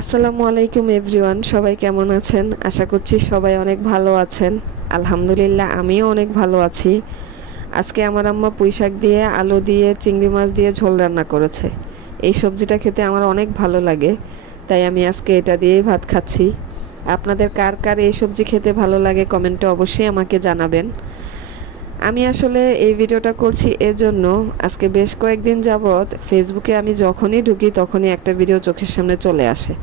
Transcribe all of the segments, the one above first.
আসসালামু আলাইকুম এভরিওয়ান, সবাই কেমন আছেন? আশা করছি সবাই অনেক ভালো আছেন। আলহামদুলিল্লাহ আমিও অনেক ভালো আছি। আজকে আমার আম্মা পুঁইশাক দিয়ে আলু দিয়ে চিংড়ি মাছ দিয়ে ঝোল রান্না করেছে। এই সবজিটা খেতে আমার অনেক ভালো লাগে, তাই আমি আজকে এটা দিয়েই ভাত খাচ্ছি। আপনাদের কার কার এই সবজি খেতে ভালো লাগে কমেন্টে অবশ্যই আমাকে জানাবেন। আমি আসলে এই ভিডিওটা করছি এজন্য, আজকে বেশ কয়েকদিন যাবৎ ফেসবুকে আমি যখনই ঢুকি তখনই একটা ভিডিও চোখের সামনে চলে আসে।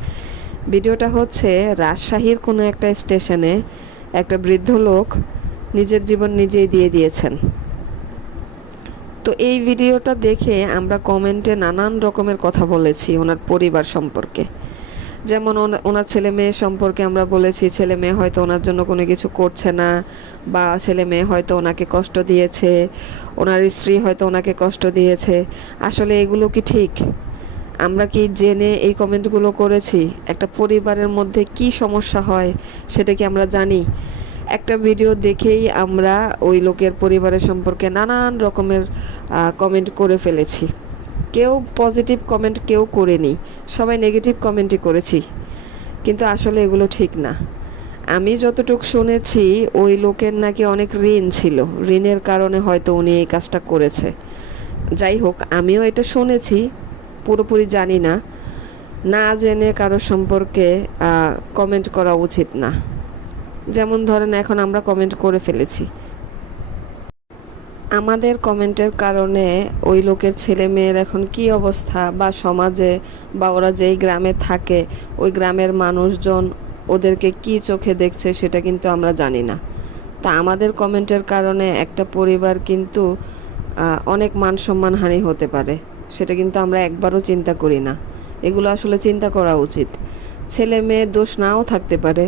ভিডিওটা হচ্ছে রাজশাহীর কোনো একটা স্টেশনে একটা বৃদ্ধ লোক নিজের জীবন নিজেই দিয়ে দিয়েছেন। তো এই ভিডিওটা দেখে আমরা কমেন্টে নানান রকমের কথা বলেছি ওনার পরিবার সম্পর্কে। যেমন ওনার ছেলে মেয়ে সম্পর্কে আমরা বলেছি ছেলে মেয়ে হয়তো ওনার জন্য কোনো কিছু করছে না, বা ছেলে মেয়ে হয়তো ওনাকে কষ্ট দিয়েছে, ওনার স্ত্রী হয়তো ওনাকে কষ্ট দিয়েছে। আসলে এগুলো কি ঠিক? আমরা কি জেনে এই কমেন্টগুলো করেছি? একটা পরিবারের মধ্যে কি সমস্যা হয় সেটা কি আমরা জানি? একটা ভিডিও দেখেই আমরা ওই লোকের পরিবারের সম্পর্কে নানান রকমের কমেন্ট করে ফেলেছি। কেউ পজিটিভ কমেন্ট কেউ করেনি, সবাই নেগেটিভ কমেন্টই করেছি। কিন্তু আসলে এগুলো ঠিক না। আমি যতটুকু শুনেছি ওই লোকের নাকি অনেক ঋণ ছিল, ঋণের কারণে হয়তো উনি এই কাজটা করেছে। যাই হোক, আমিও এটা শুনেছি, পুরোপুরি জানি না। না জেনে কারোর সম্পর্কে কমেন্ট করা উচিত না। যেমন ধরেন এখন আমরা কমেন্ট করে ফেলেছি, আমাদের কমেন্টের কারণে ওই লোকের ছেলে মেয়ের এখন কি অবস্থা, বা সমাজে বা ওরা যেই গ্রামে থাকে ওই গ্রামের মানুষজন ওদেরকে কি চোখে দেখছে সেটা কিন্তু আমরা জানি না। তা আমাদের কমেন্টের কারণে একটা পরিবার কিন্তু অনেক মান সম্মান হানি হতে পারে, সেটা কিন্তু আমরা একবারও চিন্তা করি না। এগুলো আসলে চিন্তা করা উচিত। ছেলে মেয়ের দোষ নাও থাকতে পারে,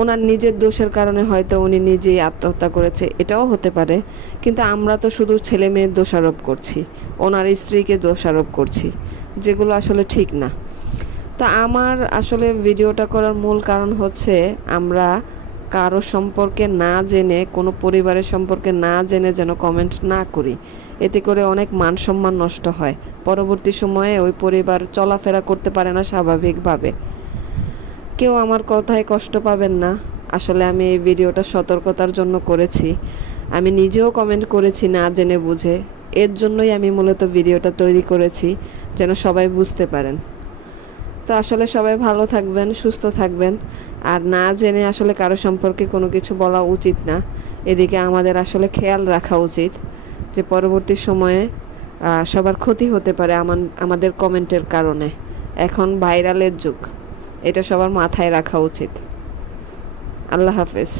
ওনার নিজের দোষের কারণে হয়তো উনি নিজেই আত্মহত্যা করেছে, এটাও হতে পারে। কিন্তু আমরা তো শুধু ছেলে মেয়ের দোষারোপ করছি, ওনার স্ত্রীকে দোষারোপ করছি, যেগুলো আসলে ঠিক না। তো আমার আসলে ভিডিওটা করার মূল কারণ হচ্ছে আমরা কারো সম্পর্কে না জেনে, কোনো পরিবারের সম্পর্কে না জেনে যেন কমেন্ট না করি। এতে করে অনেক মান সম্মান নষ্ট হয়, পরবর্তী সময়ে ওই পরিবার চলাফেরা করতে পারে না স্বাভাবিকভাবে। কেউ আমার কথায় কষ্ট পাবেন না। আসলে আমি এই ভিডিওটা সতর্কতার জন্য করেছি। আমি নিজেও কমেন্ট করেছি না জেনে বুঝে, এর জন্যই আমি মূলত ভিডিওটা তৈরি করেছি, যেন সবাই বুঝতে পারেন। তো আসলে সবাই ভালো থাকবেন, সুস্থ থাকবেন। আর না জেনে আসলে কারো সম্পর্কে কোনো কিছু বলা উচিত না। এদিকে আমাদের আসলে খেয়াল রাখা উচিত যে পরবর্তী সময়ে সবার ক্ষতি হতে পারে আমাদের কমেন্টের কারণে। এখন ভাইরালের যুগ, এটা সবার মাথায় রাখা উচিত। আল্লাহ হাফেজ।